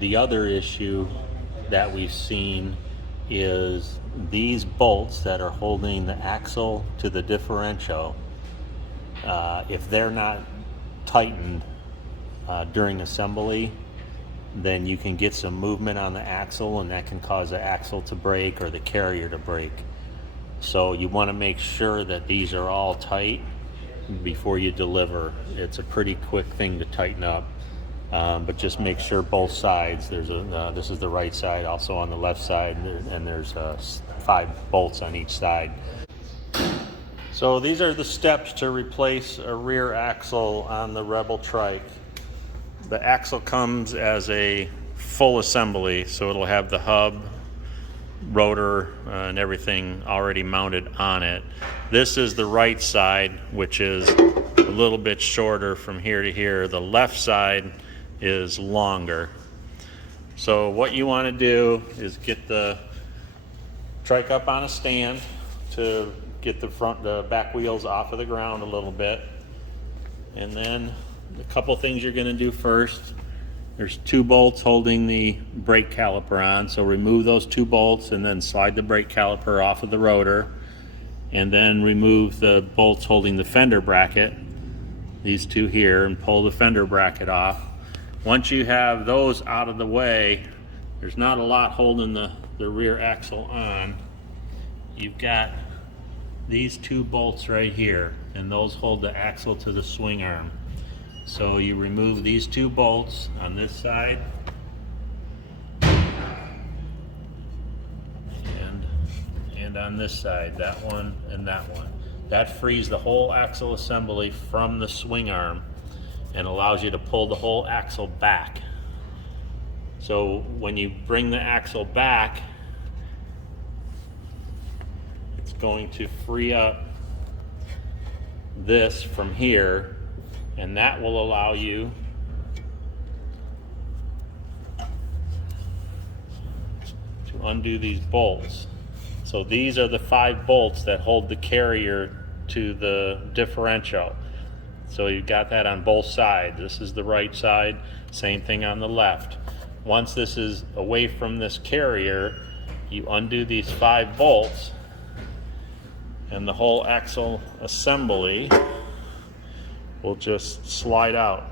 The other issue that we've seen is these bolts that are holding the axle to the differential, if they're not tightened during assembly, then you can get some movement on the axle, and that can cause the axle to break or the carrier to break. So you want to make sure that these are all tight before you deliver. It's a pretty quick thing to tighten up, but just make sure both sides. This is the right side, also on the left side, and there's 5 bolts on each side. So these are the steps to replace a rear axle on the Rebel Trike. The axle comes as a full assembly, so it'll have the hub, rotor, and everything already mounted on it. This is the right side, which is a little bit shorter from here to here. The left side is longer. So what you want to do is get the Trike up on a stand to get the back wheels off of the ground a little bit. And then a couple things you're going to do first. There's 2 bolts holding the brake caliper on, so remove those 2 bolts and then slide the brake caliper off of the rotor, and then remove the bolts holding the fender bracket, these 2 here, and pull the fender bracket off. Once you have those out of the way, there's not a lot holding the rear axle on. You've got these 2 bolts right here, and those hold the axle to the swing arm. So you remove these 2 bolts on this side and on this side, that one and that one. That frees the whole axle assembly from the swing arm and allows you to pull the whole axle back. So when you bring the axle back, it's going to free up this from here, and that will allow you to undo these bolts. So these are the 5 bolts that hold the carrier to the differential. So you've got that on both sides. This is the right side, same thing on the left. Once this is away from this carrier, you undo these 5 bolts, and the whole axle assembly will just slide out.